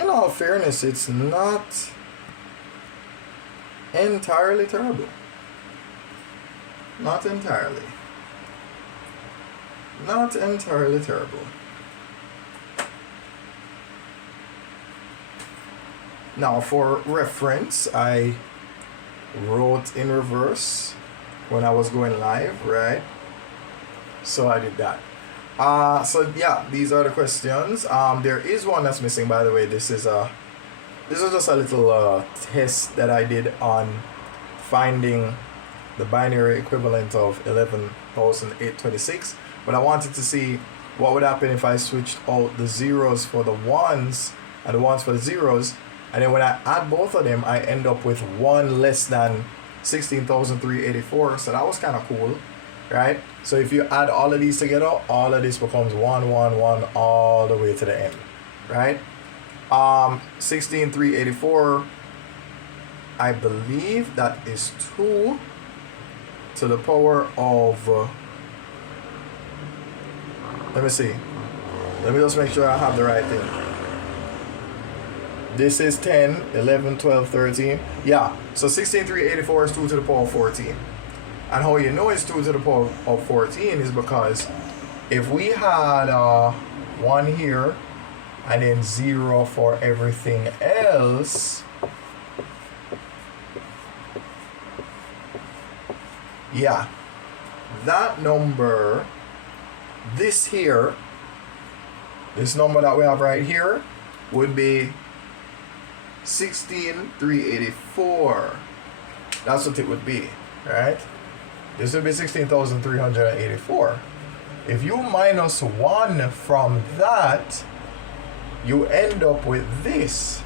in all fairness, it's not entirely terrible. Not entirely. Not entirely terrible. Now, for reference, I wrote in reverse when I was going live, right? So I did that. So yeah, these are the questions. There is one that's missing, by the way. This is just a little test that I did on finding the binary equivalent of 11,826. But I wanted to see what would happen if I switched out the zeros for the ones and the ones for the zeros. And then when I add both of them, I end up with one less than 16,384. So that was kind of cool, right? So if you add all of these together, all of this becomes 111 all the way to the end, right? 16,384, I believe that is 2 to the power of, let me see. Let me just make sure I have the right thing. This is 10, 11, 12, 13. Yeah, so 16,384 is 2 to the power of 14. And how you know it's 2 to the power of 14 is because if we had 1 here and then 0 for everything else, yeah, that number, this number that we have right here would be 16,384. That's what it would be, right? This would be 16,384. If you minus 1 from that, you end up with this.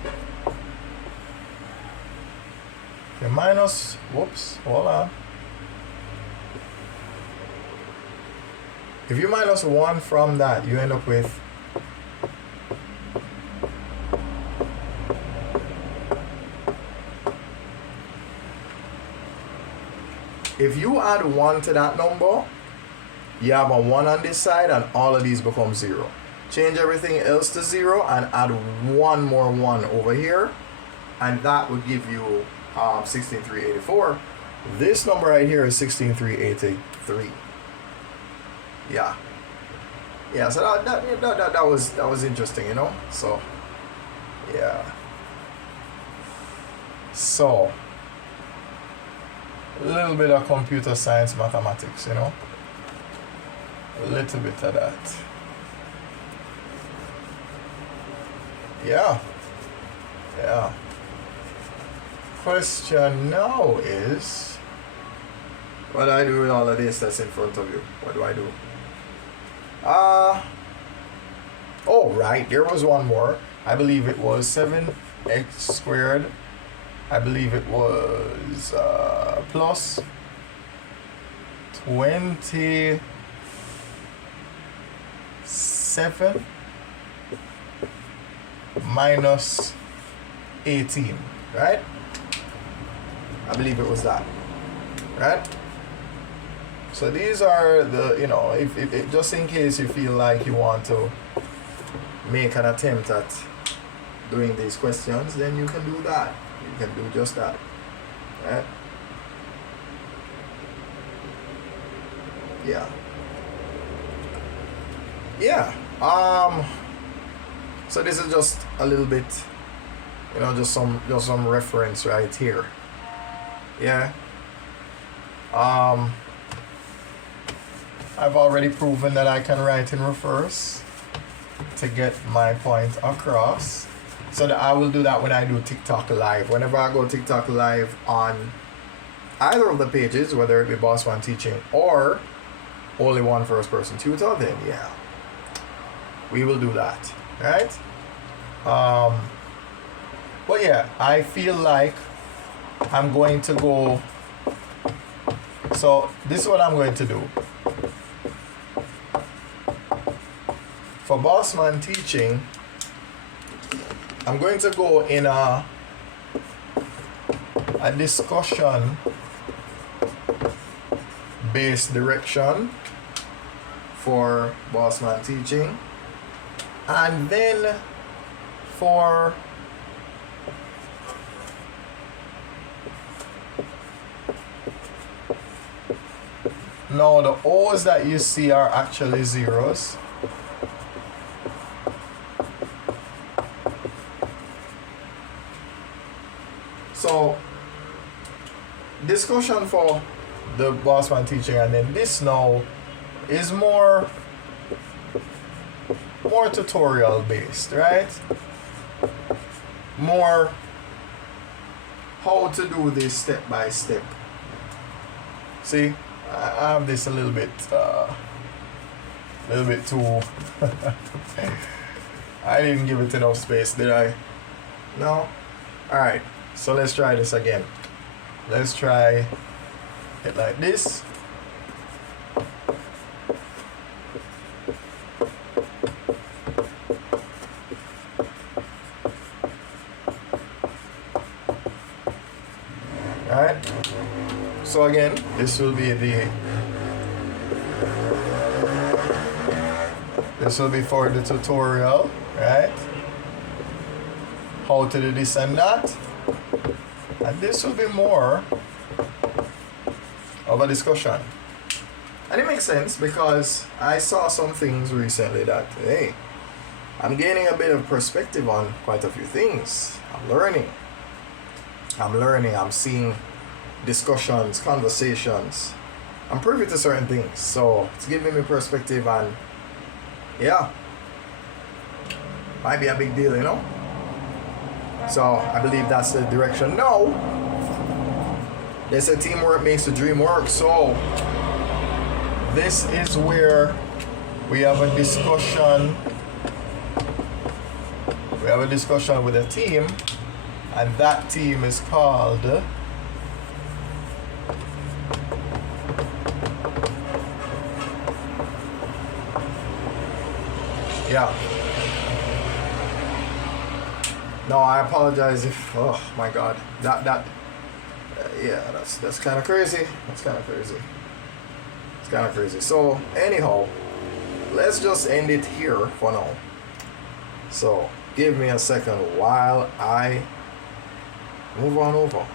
Okay, minus, whoops, hold on. If you minus 1 from that, you end up with if you add 1 to that number, you have a 1 on this side and all of these become 0. Change everything else to 0 and add 1 more 1 over here, and that would give you 16,384. This number right here is 16,383. Yeah. Yeah, so that was interesting, you know? So, yeah. So, a little bit of computer science mathematics, you know? A little bit of that. Yeah. Yeah. Question now is, what do I do with all of this that's in front of you? What do I do? Oh, right, there was one more. I believe it was 7x squared. I believe it was plus 27 minus 18, right? I believe it was that, right? So these are the, you know, if just in case you feel like you want to make an attempt at doing these questions, then you can do that. You can do just that, right? Yeah. Yeah. So this is just a little bit, you know, just some reference right here. Yeah. I've already proven that I can write in reverse to get my point across. So that I will do that when I do TikTok live. Whenever I go TikTok live on either of the pages, whether it be Boss Man Teaching or only one first person tutor, then yeah, we will do that, right? But yeah, I feel like I'm going to go. So this is what I'm going to do. For Boss Man Teaching, I'm going to go in a discussion based direction for Boss Man Teaching, and then for now, the O's that you see are actually zeros. So discussion for the Bossman teaching, and then this now is more tutorial based, right? More how to do this step by step. See, I have this a little bit too. I didn't give it enough space, did I? No. All right. So let's try this again. Let's try it like this. Alright. So again, this will be for the tutorial, right? How to do this and that. And this will be more of a discussion. And it makes sense because I saw some things recently that, hey, I'm gaining a bit of perspective on quite a few things. I'm learning, I'm seeing discussions, conversations. I'm privy to certain things. So it's giving me perspective, and yeah, might be a big deal, you know? So I believe that's the direction. No, they say teamwork makes the dream work. So this is where we have a discussion. We have a discussion with a team, and that team is called yeah. No, I apologize if, oh my God, yeah, that's kind of crazy. It's kind of crazy. So anyhow, let's just end it here for now. So give me a second while I move on over.